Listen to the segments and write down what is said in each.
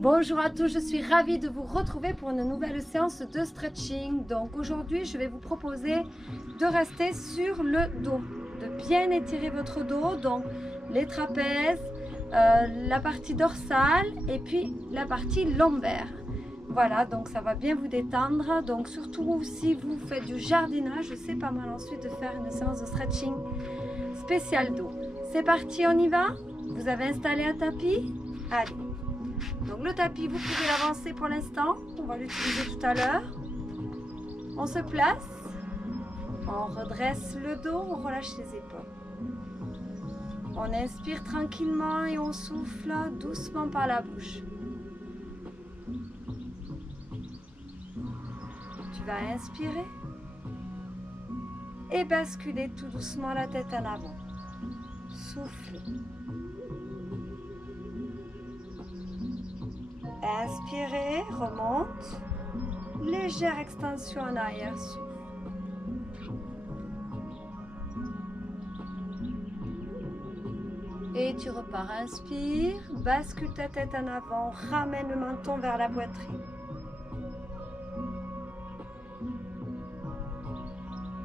Bonjour à tous, je suis ravie de vous retrouver pour une nouvelle séance de stretching. Donc aujourd'hui, je vais vous proposer de rester sur le dos, de bien étirer votre dos, donc les trapèzes, la partie dorsale et puis la partie lombaire. Voilà, donc ça va bien vous détendre. Donc surtout si vous faites du jardinage, c'est pas mal ensuite de faire une séance de stretching spécial dos. C'est parti, on y va? Vous avez installé un tapis? Allez. Donc le tapis, vous pouvez l'avancer pour l'instant. On va l'utiliser tout à l'heure. On se place. On redresse le dos, on relâche les épaules. On inspire tranquillement et on souffle doucement par la bouche. Tu vas inspirer et basculer tout doucement la tête en avant. Souffle. Inspirez, remonte. Légère extension en arrière, souffle. Et tu repars, inspire, bascule ta tête en avant, ramène le menton vers la poitrine.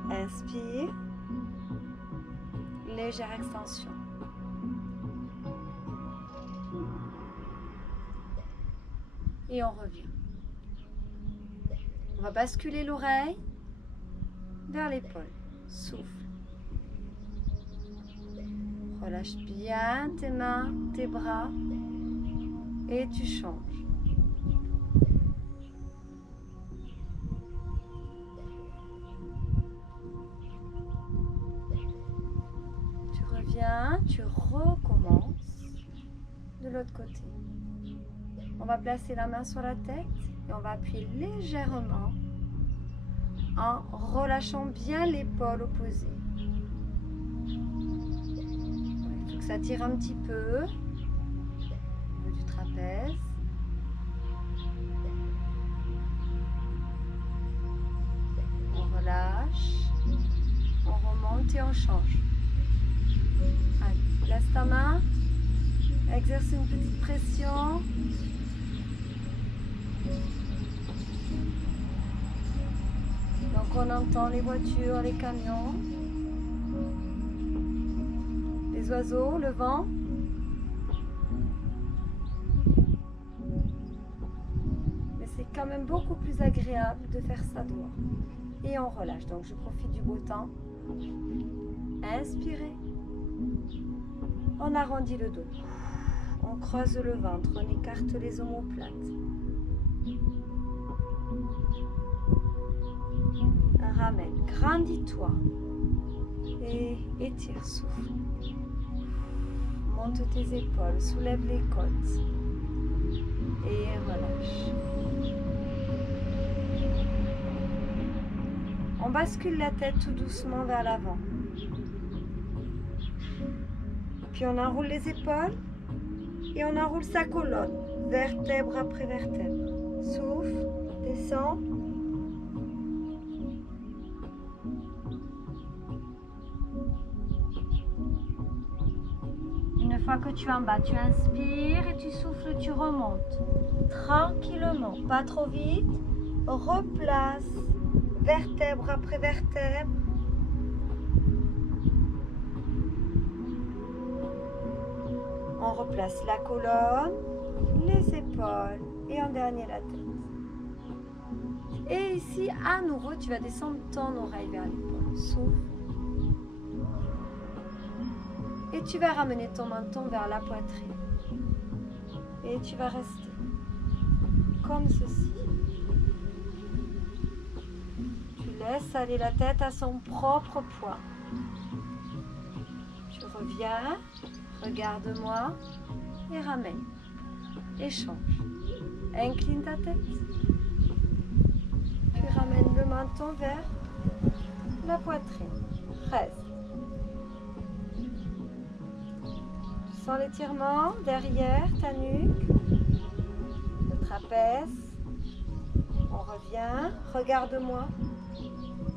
Inspire, légère extension. Et on revient. On va basculer l'oreille vers l'épaule. Souffle. Relâche bien tes mains, tes bras et tu changes. Tu reviens, tu recommences de l'autre côté. On va placer la main sur la tête et on va appuyer légèrement en relâchant bien l'épaule opposée. Il faut que ça tire un petit peu au niveau du trapèze. On relâche, on remonte et on change. Allez, place ta main, exerce une petite pression. Donc on entend les voitures, les camions, les oiseaux, le vent. Mais c'est quand même beaucoup plus agréable de faire ça dehors. Et on relâche, donc je profite du beau temps. Inspirez. On arrondit le dos. On creuse le ventre, on écarte les omoplates. Ramène, grandis-toi et étire, souffle. Monte tes épaules, soulève les côtes et relâche. On bascule la tête tout doucement vers l'avant. Puis on enroule les épaules et on enroule sa colonne, vertèbre après vertèbre. Souffle, descend. Une fois que tu es en bas, tu inspires et tu souffles, tu remontes. Tranquillement, pas trop vite. Replace, vertèbre après vertèbre. On replace la colonne, les épaules et en dernier la tête. Et ici, à nouveau, tu vas descendre ton oreille vers l'épaule. Souffle. Et tu vas ramener ton menton vers la poitrine. Et tu vas rester comme ceci. Tu laisses aller la tête à son propre poids. Tu reviens, regarde-moi et ramène. Et change. Incline ta tête. Puis ramène le menton vers la poitrine. Reste. Sans l'étirement, derrière ta nuque, le trapèze. On revient, regarde-moi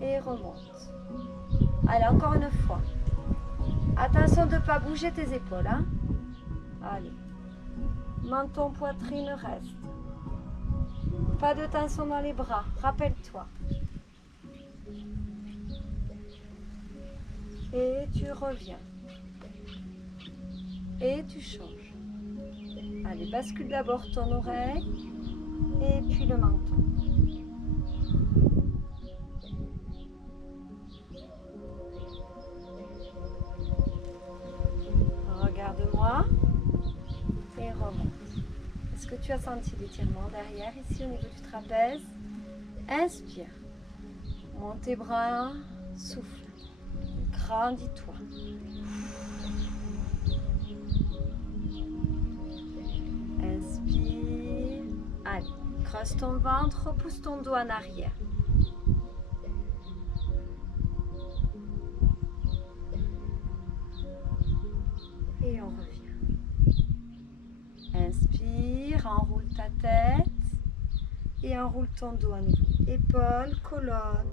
et remonte. Allez, encore une fois. Attention de ne pas bouger tes épaules. Hein? Allez. Menton, poitrine reste. Pas de tension dans les bras, rappelle-toi. Et tu reviens. Et tu changes. Allez, bascule d'abord ton oreille et puis le menton. Regarde-moi et remonte. Est-ce que tu as senti l'étirement derrière, ici au niveau du trapèze? Inspire. Monte tes bras, souffle. Grandis-toi. Inspire. Allez, creuse ton ventre, repousse ton dos en arrière. Et on revient. Inspire, enroule ta tête et enroule ton dos à nouveau. Épaules, colonne.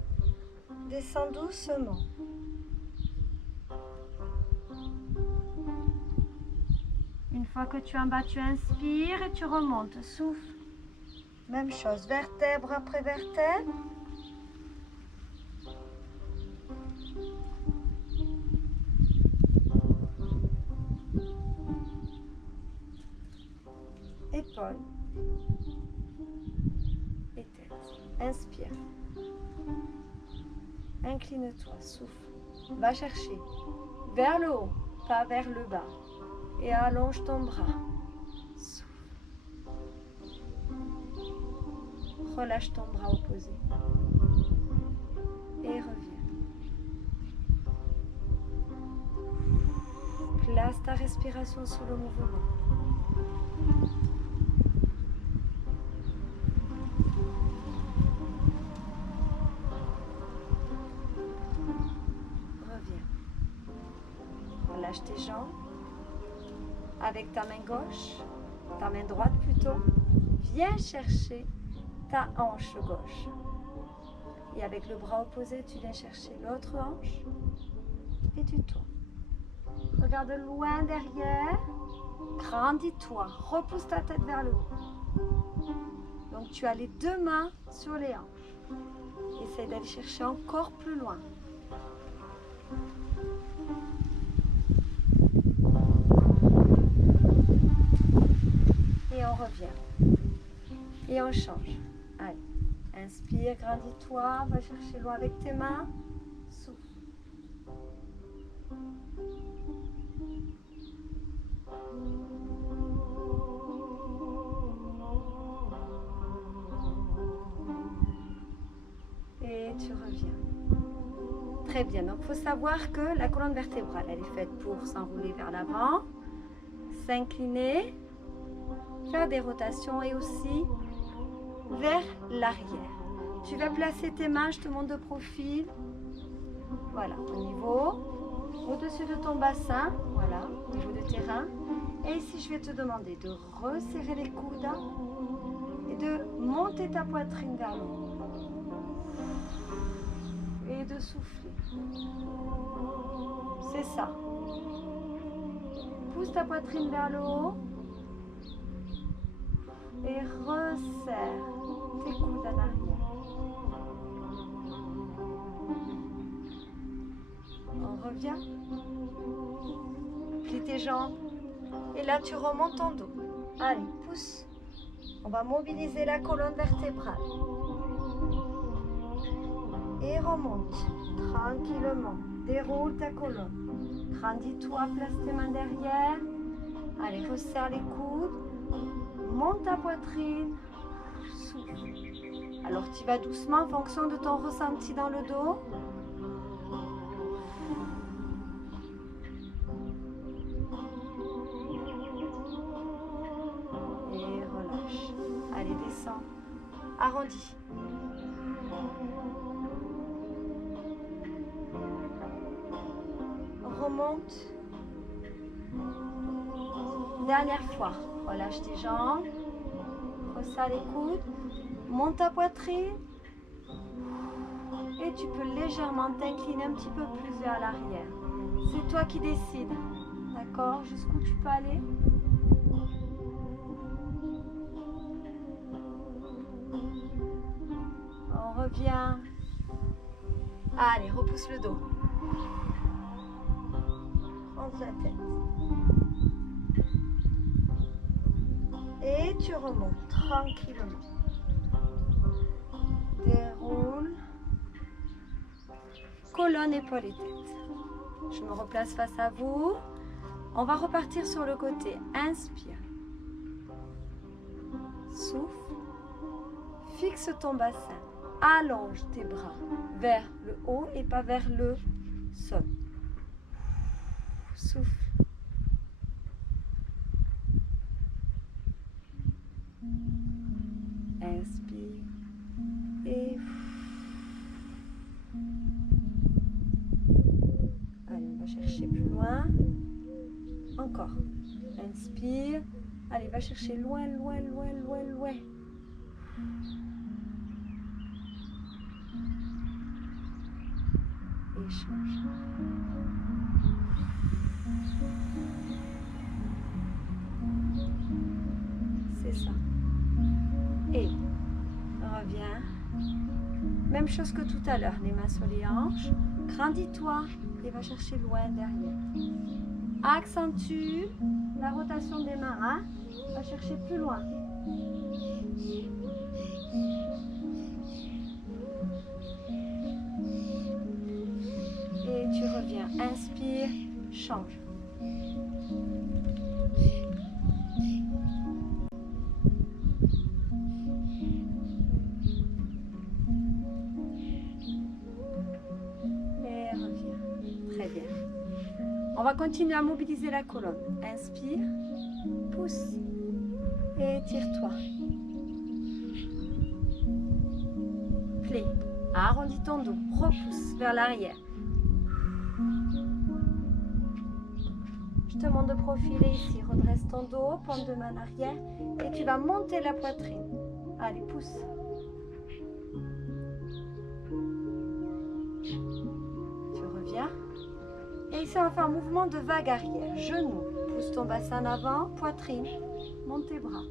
Descends doucement. Une fois que tu es en bas, tu inspires et tu remontes. Souffle. Même chose, vertèbre après vertèbre. Épaules et tête. Inspire. Incline-toi, souffle. Va chercher vers le haut, pas vers le bas. Et allonge ton bras. Souffle. Relâche ton bras opposé. Et reviens. Place ta respiration sur le mouvement. Reviens. Relâche tes jambes. Avec ta main gauche, ta main droite plutôt, viens chercher ta hanche gauche. Et avec le bras opposé, tu viens chercher l'autre hanche et tu tournes. Regarde loin derrière, grandis-toi, repousse ta tête vers le haut. Donc tu as les deux mains sur les hanches. Essaye d'aller chercher encore plus loin. Et on revient. Et on change. Allez. Inspire, grandis-toi. Va chercher loin avec tes mains. Souffle. Et tu reviens. Très bien. Donc, il faut savoir que la colonne vertébrale, elle est faite pour s'enrouler vers l'avant, s'incliner, faire des rotations et aussi vers l'arrière. Tu vas placer tes mains, je te montre de profil. Voilà, au-dessus de ton bassin, voilà, au niveau de tes reins. Et ici, je vais te demander de resserrer les coudes et de monter ta poitrine vers le haut. Et de souffler. C'est ça. Pousse ta poitrine vers le haut. Et resserre tes coudes en arrière. On revient. Plie tes jambes. Et là, tu remontes ton dos. Allez, pousse. On va mobiliser la colonne vertébrale. Et remonte tranquillement. Déroule ta colonne. Grandis-toi, place tes mains derrière. Allez, resserre les coudes. Monte ta poitrine. Souffle. Alors, tu vas doucement en fonction de ton ressenti dans le dos. Et relâche. Allez, descends. Arrondis. Remonte. Dernière fois. Relâche tes jambes. Resserre les coudes. Monte ta poitrine. Et tu peux légèrement t'incliner un petit peu plus vers l'arrière. C'est toi qui décides. D'accord? Jusqu'où tu peux aller? reviens. Allez, repousse le dos. Rentre la tête. Et tu remontes tranquillement. Déroule. Colonne, épaules et tête. Je me replace face à vous. On va repartir sur le côté. Inspire. Souffle. Fixe ton bassin. Allonge tes bras vers le haut et pas vers le sol. Souffle. Inspire. Et allez, on va chercher plus loin. Encore. Inspire. Allez, va chercher loin, loin, loin, loin, loin. Et change. C'est ça. Et reviens. Même chose que tout à l'heure, les mains sur les hanches. Grandis-toi et va chercher loin derrière. Accentue la rotation des mains. Hein? Va chercher plus loin. Et tu reviens. Inspire, change. Et reviens. Très bien. On va continuer à mobiliser la colonne. Inspire, pousse et tire-toi. Plie. Arrondis ton dos. Repousse vers l'arrière. Je te montre de profiler ici. Redresse ton dos, pente de main en arrière et tu vas monter la poitrine. Allez, pousse. Tu reviens. Et ici, on va faire un mouvement de vague arrière. Genou. Pousse ton bassin en avant, poitrine. Monte tes bras.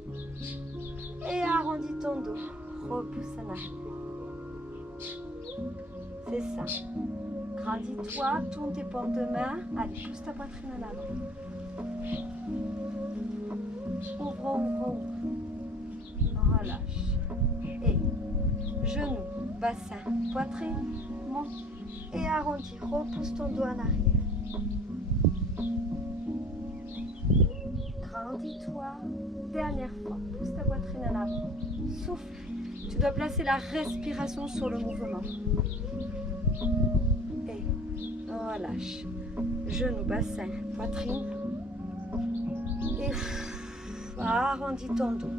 Et arrondis ton dos. Repousse en arrière. C'est ça. Grandis-toi, tourne tes paumes de main. Allez, pousse ta poitrine en avant. Ouvre, ouvre, ouvre. Relâche. Et genou, bassin, poitrine, monte et arrondis. Repousse ton dos en arrière. Grandis-toi. Dernière fois. Pousse ta poitrine en avant. Souffle. Tu dois placer la respiration sur le mouvement. Et relâche. Genou, bassin, poitrine. Et arrondis ton dos.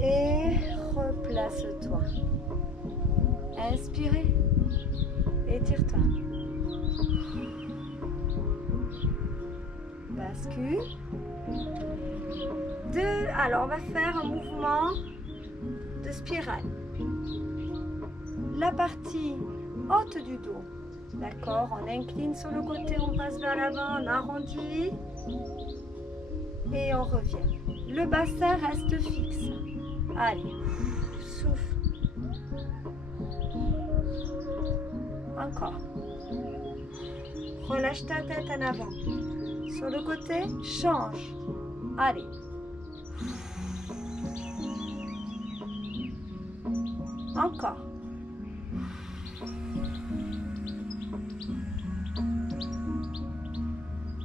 Et replace-toi. Inspirez. Étire-toi. Bascule. Alors, on va faire un mouvement de spirale. La partie haute du dos. D'accord, on incline sur le côté, on passe vers l'avant, on arrondit. Et on revient. Le bassin reste fixe. Allez, souffle. Encore. Relâche ta tête en avant. Sur le côté, change. Allez. Encore.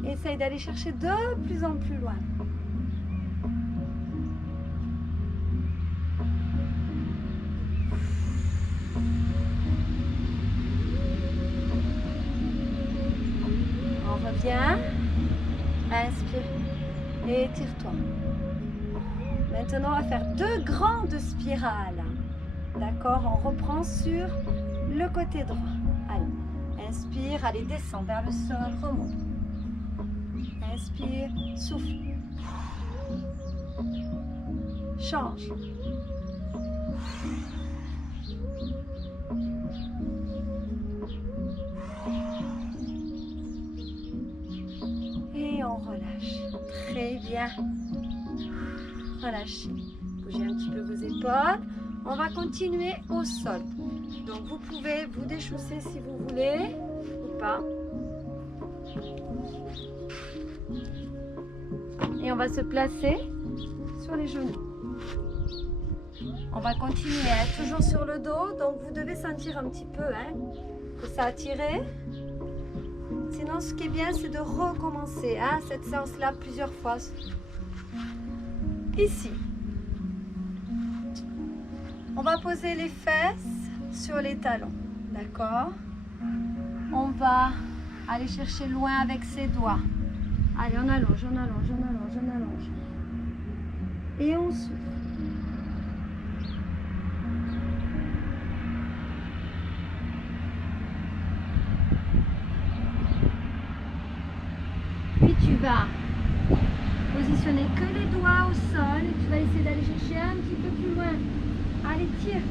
Essaye d'aller chercher de plus en plus loin. On revient. Inspire et étire-toi. Maintenant, on va faire 2 grandes spirales. D'accord, on reprend sur le côté droit. Allez, inspire, allez, descends vers le sol, remonte. Inspire, souffle. Change. Et on relâche. Très bien. relâchez. Bougez un petit peu vos épaules. On va continuer au sol. Donc vous pouvez vous déchausser si vous voulez ou pas. Et on va se placer sur les genoux. On va continuer, hein, toujours sur le dos. Donc vous devez sentir un petit peu que ça a tiré. Sinon, ce qui est bien, c'est de recommencer cette séance-là plusieurs fois. Ici. On va poser les fesses sur les talons. D'accord? On va aller chercher loin avec ses doigts. Allez, on allonge, on allonge, on allonge, on allonge. Et on souffle. Puis tu vas positionner que les doigts au sol et tu vas essayer d'aller chercher un petit peu plus loin. Allez, tire.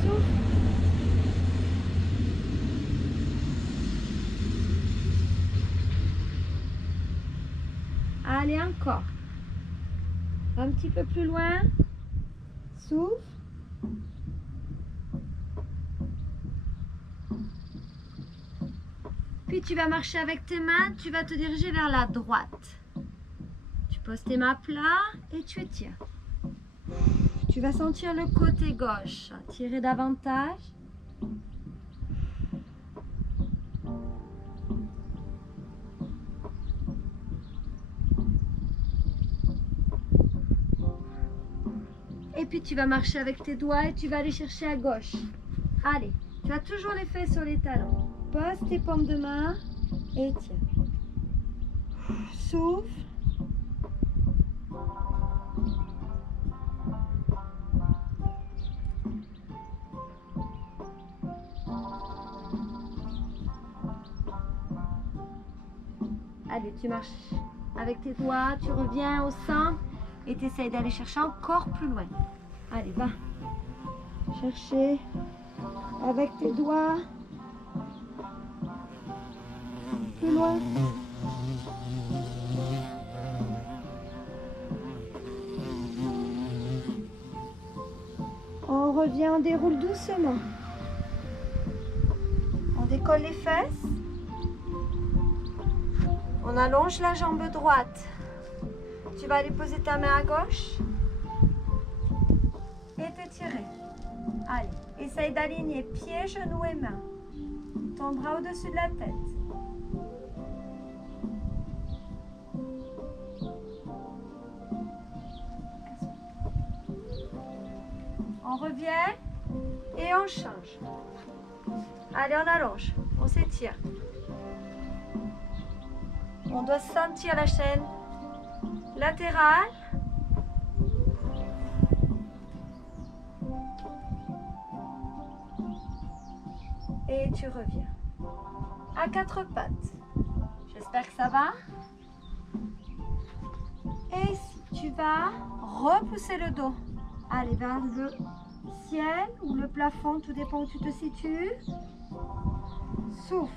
Souffle. Allez, encore. Un petit peu plus loin. Souffle. Puis tu vas marcher avec tes mains, tu vas te diriger vers la droite. Tu poses tes mains à plat et tu étires. Tu vas sentir le côté gauche, tirer davantage. Et puis tu vas marcher avec tes doigts et tu vas aller chercher à gauche. Allez, tu as toujours les fesses sur les talons. Pose tes paumes de main et tiens. Souffle. Allez, tu marches avec tes doigts, tu reviens au centre et tu essayes d'aller chercher encore plus loin. Allez, va. Chercher avec tes doigts. Plus loin. On revient, on déroule doucement. On décolle les fesses. On allonge la jambe droite. Tu vas aller poser ta main à gauche et t'étirer. Allez, essaye d'aligner pieds, genoux et mains. Ton bras au-dessus de la tête. On revient et on change. Allez, on allonge, on s'étire. On doit sentir la chaîne latérale. Et tu reviens à quatre pattes. J'espère que ça va. Et ici, tu vas repousser le dos. Allez, vers le ciel ou le plafond, tout dépend où tu te situes. Souffle.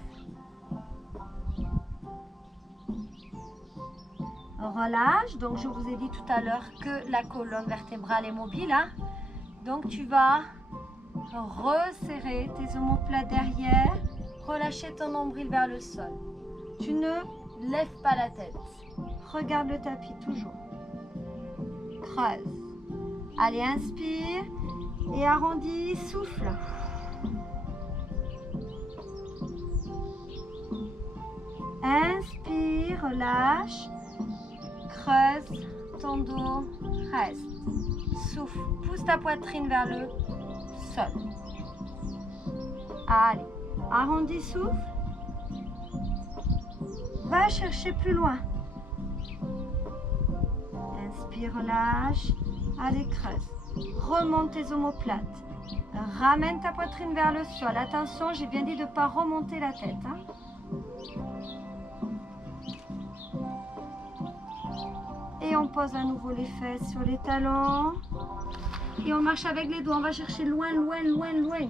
Relâche. Donc, je vous ai dit tout à l'heure que la colonne vertébrale est mobile. Donc, tu vas resserrer tes omoplates derrière. Relâcher ton nombril vers le sol. Tu ne lèves pas la tête. Regarde le tapis toujours. Creuse. Allez, inspire et arrondis, souffle. Inspire, relâche, creuse ton dos, reste. Souffle, pousse ta poitrine vers le sol. Allez, arrondis, souffle. Va chercher plus loin. Inspire, relâche. Allez, creuse. Remonte tes omoplates. Ramène ta poitrine vers le sol. Attention, j'ai bien dit de ne pas remonter la tête. Et on pose à nouveau les fesses sur les talons. Et on marche avec les doigts. On va chercher loin, loin, loin, loin.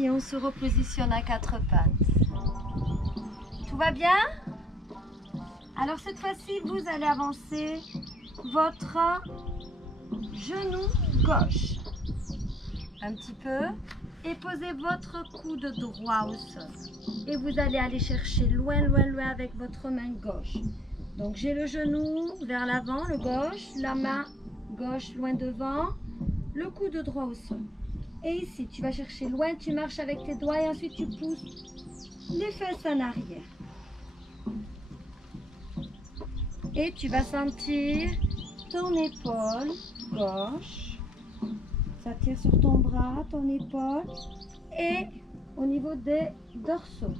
Et on se repositionne à quatre pattes. Tout va bien? Alors cette fois-ci, vous allez avancer votre genou gauche un petit peu et posez votre coude droit au sol. Et vous allez aller chercher loin, loin, loin avec votre main gauche. Donc j'ai le genou vers l'avant, le gauche, la main gauche loin devant, le coude droit au sol. Et ici, tu vas chercher loin, tu marches avec tes doigts et ensuite tu pousses les fesses en arrière. Et tu vas sentir ton épaule gauche, ça tire sur ton bras, ton épaule et au niveau des dorsaux,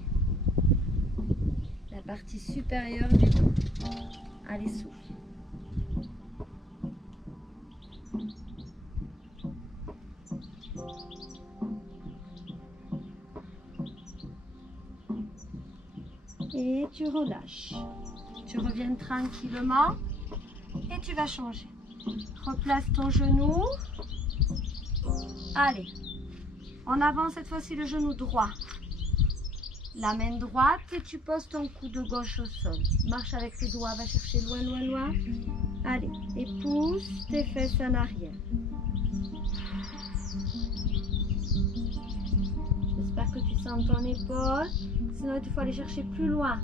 la partie supérieure du dos. Allez, souffle. Et tu relâches. Tu reviens tranquillement et tu vas changer. Replace ton genou. Allez. En avant cette fois-ci le genou droit. La main droite et tu poses ton coude gauche au sol. Marche avec tes doigts, va chercher loin, loin, loin. Allez. Et pousse tes fesses en arrière. J'espère que tu sens ton épaule. Sinon, il faut aller chercher plus loin.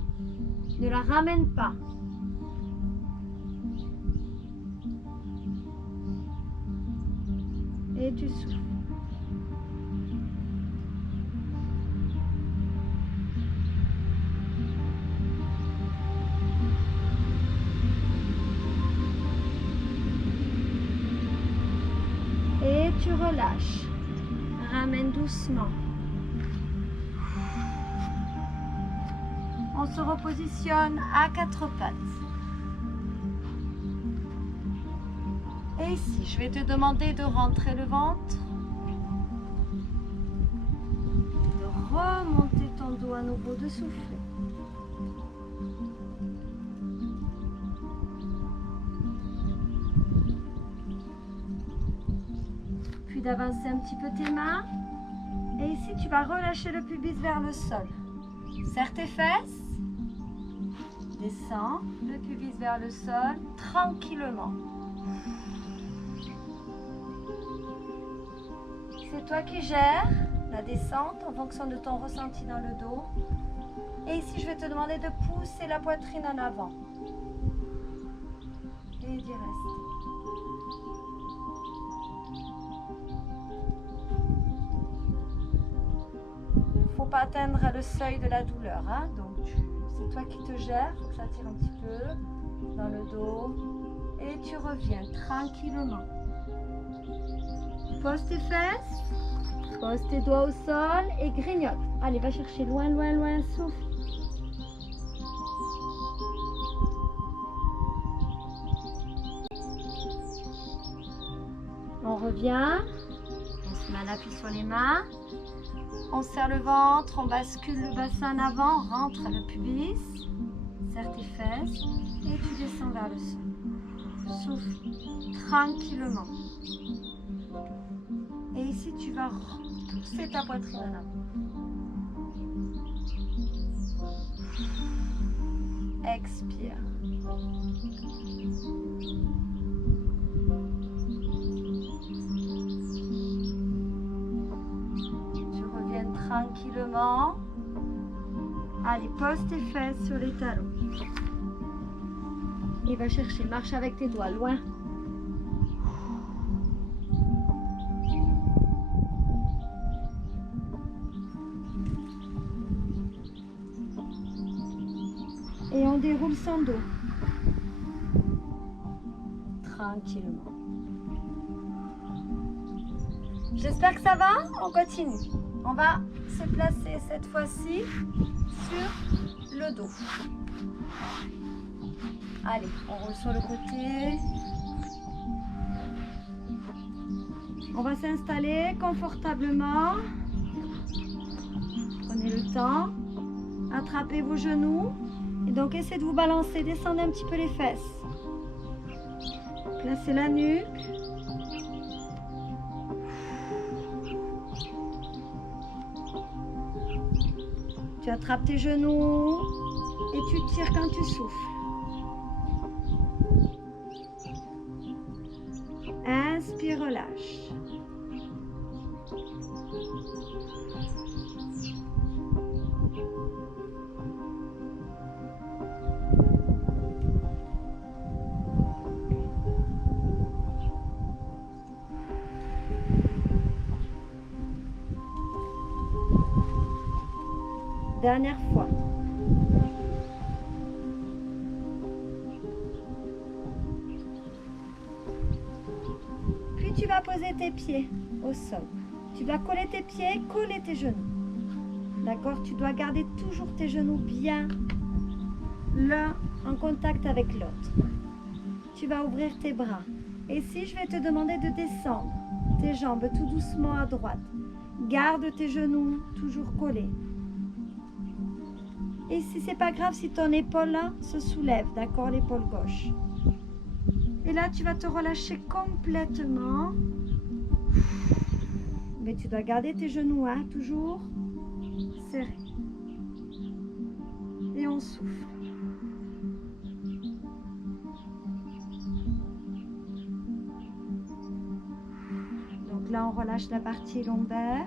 Ne la ramène pas. Et tu souffles. Et tu relâches. Ramène doucement. On se repositionne à quatre pattes. Et ici, je vais te demander de rentrer le ventre, de remonter ton dos à nouveau, de souffler. Puis d'avancer un petit peu tes mains. Et ici, tu vas relâcher le pubis vers le sol. Serre tes fesses. Descends le pubis vers le sol tranquillement. C'est toi qui gères la descente en fonction de ton ressenti dans le dos. Et ici, je vais te demander de pousser la poitrine en avant. Et d'y rester. Il ne faut pas atteindre le seuil de la douleur. Hein? Donc, c'est toi qui te gères. Il faut que ça tire un petit peu dans le dos. Et tu reviens tranquillement. Pose tes fesses, pose tes doigts au sol et grignote. Allez, va chercher loin, loin, loin, souffle. On revient, on se met à l'appui sur les mains, on serre le ventre, on bascule le bassin en avant, on rentre le pubis, serre tes fesses et tu descends vers le sol. Souffle tranquillement. Et ici, tu vas repousser ta poitrine en avant. Expire. Tu reviens tranquillement. Allez, pose tes fesses sur les talons. Et va chercher, marche avec tes doigts, loin. Et on déroule son dos. Tranquillement. J'espère que ça va. On continue. On va se placer cette fois-ci sur le dos. Allez, on roule sur le côté. On va s'installer confortablement. Prenez le temps. Attrapez vos genoux. Et donc, essayez de vous balancer. Descendez un petit peu les fesses. Placez la nuque. Tu attrapes tes genoux et tu tires quand tu souffles. Inspire, relâche. Dernière fois. Puis tu vas poser tes pieds au sol. Tu dois coller tes pieds, coller tes genoux. D'accord? Tu dois garder toujours tes genoux bien l'un en contact avec l'autre. Tu vas ouvrir tes bras. Et si je vais te demander de descendre tes jambes tout doucement à droite, garde tes genoux toujours collés. Et si c'est pas grave si ton épaule là se soulève, d'accord, l'épaule gauche. Et là, tu vas te relâcher complètement. Mais tu dois garder tes genoux, hein, toujours serrés. Et on souffle. Donc là, on relâche la partie lombaire.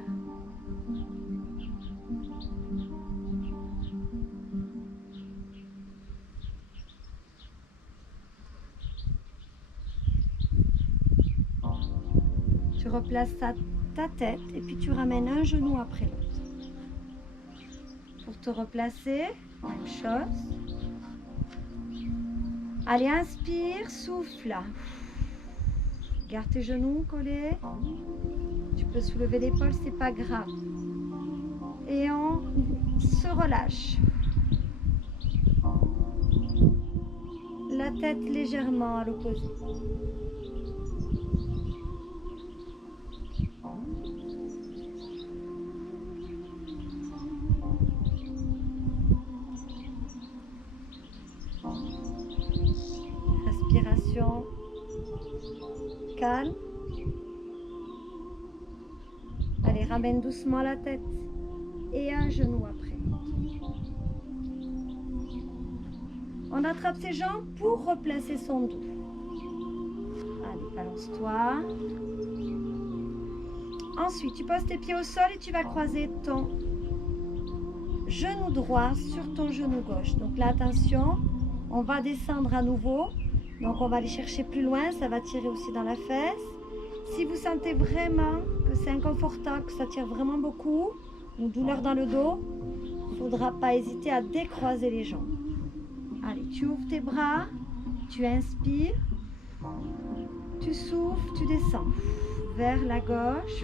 Tu replaces ta tête et puis tu ramènes un genou après l'autre. Pour te replacer, même chose. Allez, inspire, souffle. Garde tes genoux collés. Tu peux soulever l'épaule, c'est pas grave. Et on se relâche. La tête légèrement à l'opposé. Respiration calme. Allez, ramène doucement la tête et un genou après. On attrape ses jambes pour replacer son dos. Allez, balance-toi. Ensuite, tu poses tes pieds au sol et tu vas croiser ton genou droit sur ton genou gauche. Donc là, attention, on va descendre à nouveau. Donc on va aller chercher plus loin, ça va tirer aussi dans la fesse. Si vous sentez vraiment que c'est inconfortable, que ça tire vraiment beaucoup, ou douleur dans le dos, il ne faudra pas hésiter à décroiser les jambes. Allez, tu ouvres tes bras, tu inspires, tu souffles, tu descends vers la gauche.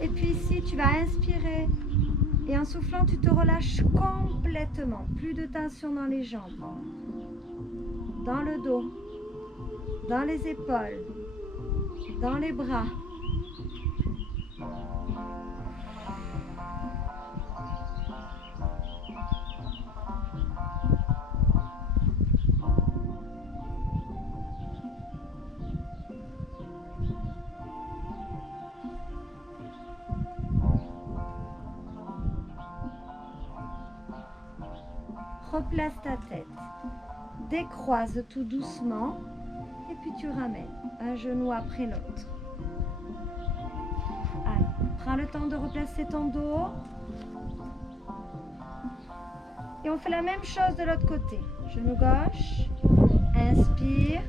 Et puis ici, tu vas inspirer. Et en soufflant, tu te relâches complètement. Plus de tension dans les jambes, dans le dos, dans les épaules, dans les bras. Replace ta tête, décroise tout doucement et puis tu ramènes un genou après l'autre. Allez, prends le temps de replacer ton dos. Et on fait la même chose de l'autre côté. Genou gauche, inspire.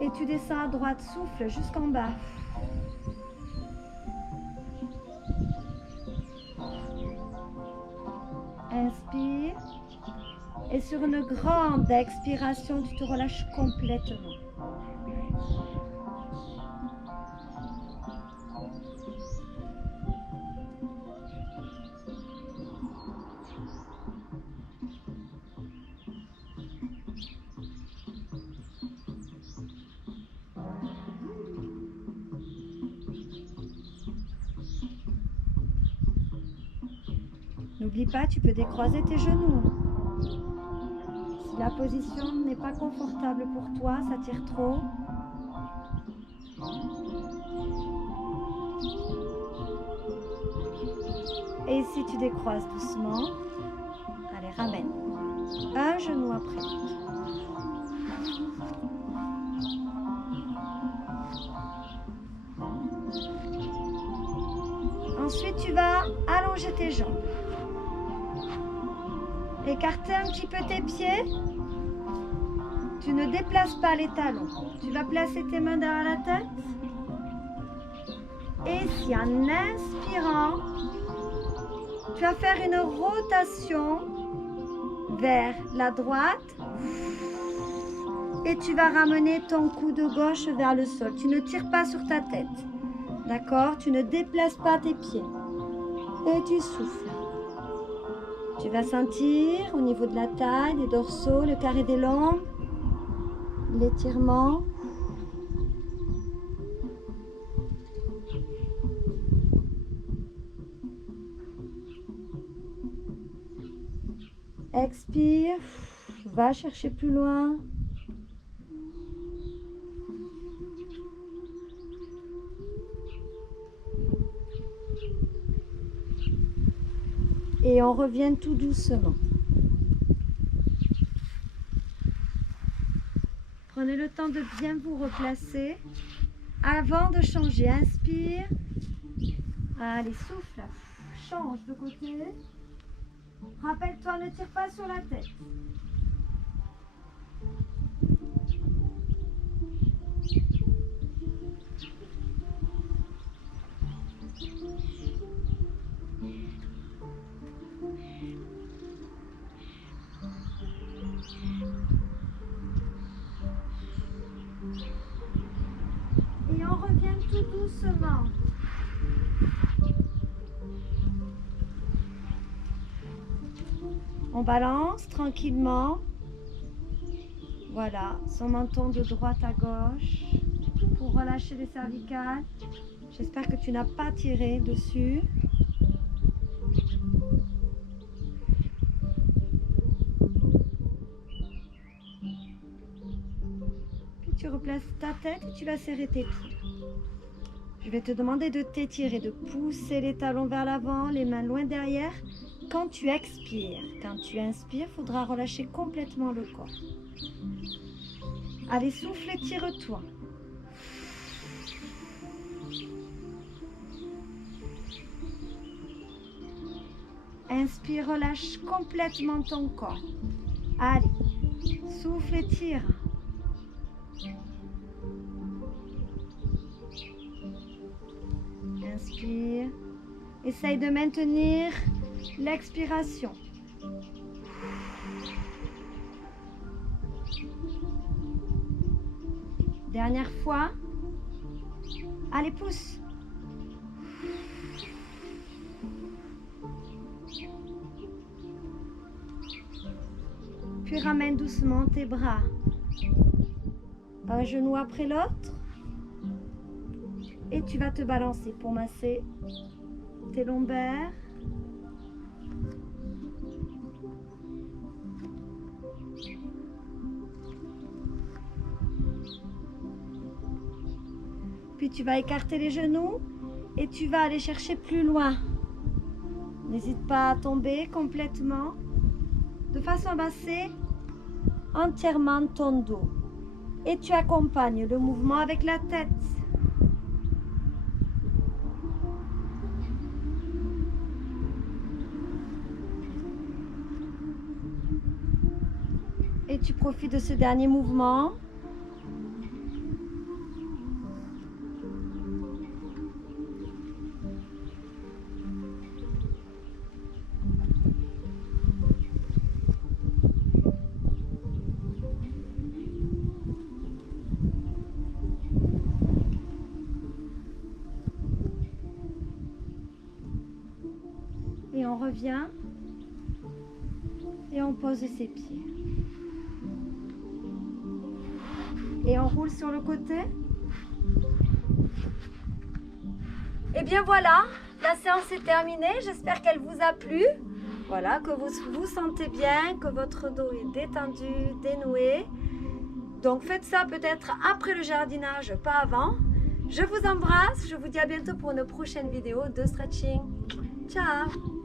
Et tu descends à droite, souffle jusqu'en bas. Inspire. Et sur une grande expiration, tu te relâches complètement. N'oublie pas, tu peux décroiser tes genoux. Si la position n'est pas confortable pour toi, ça tire trop. Et ici, tu décroises doucement. Allez, ramène. Un genou après l'autre. Ensuite, tu vas allonger tes jambes. Écarter un petit peu tes pieds. Tu ne déplaces pas les talons. Tu vas placer tes mains derrière la tête. Et si en inspirant, tu vas faire une rotation vers la droite et tu vas ramener ton coude gauche vers le sol. Tu ne tires pas sur ta tête. D'accord? Tu ne déplaces pas tes pieds. Et tu souffles. Tu vas sentir au niveau de la taille, des dorsaux, le carré des lombes, l'étirement. Expire, va chercher plus loin. Et on revient tout doucement. Prenez le temps de bien vous replacer avant de changer. Inspire. Allez, souffle. Change de côté. Rappelle-toi, ne tire pas sur la tête. Et on revient tout doucement. On balance tranquillement. Voilà, son menton de droite à gauche pour relâcher les cervicales. J'espère que tu n'as pas tiré dessus. Puis tu replaces ta tête et tu vas serrer tes pieds. Je vais te demander de t'étirer, de pousser les talons vers l'avant, les mains loin derrière. Quand tu expires, quand tu inspires, il faudra relâcher complètement le corps. Allez, souffle et tire-toi. Inspire, relâche complètement ton corps. Allez, souffle et tire. Inspire. Essaye de maintenir l'expiration. Dernière fois. Allez, pousse. Puis ramène doucement tes bras. Un genou après l'autre. Et tu vas te balancer pour masser tes lombaires. Puis tu vas écarter les genoux et tu vas aller chercher plus loin. N'hésite pas à tomber complètement de façon à masser entièrement ton dos. Et tu accompagnes le mouvement avec la tête. Et tu profites de ce dernier mouvement. Et on revient et on pose ses pieds. Et on roule sur le côté. Et bien voilà, la séance est terminée. J'espère qu'elle vous a plu. Voilà, que vous vous sentez bien, que votre dos est détendu, dénoué. Donc faites ça peut-être après le jardinage, pas avant. Je vous embrasse. Je vous dis à bientôt pour une prochaine vidéo de stretching. Ciao!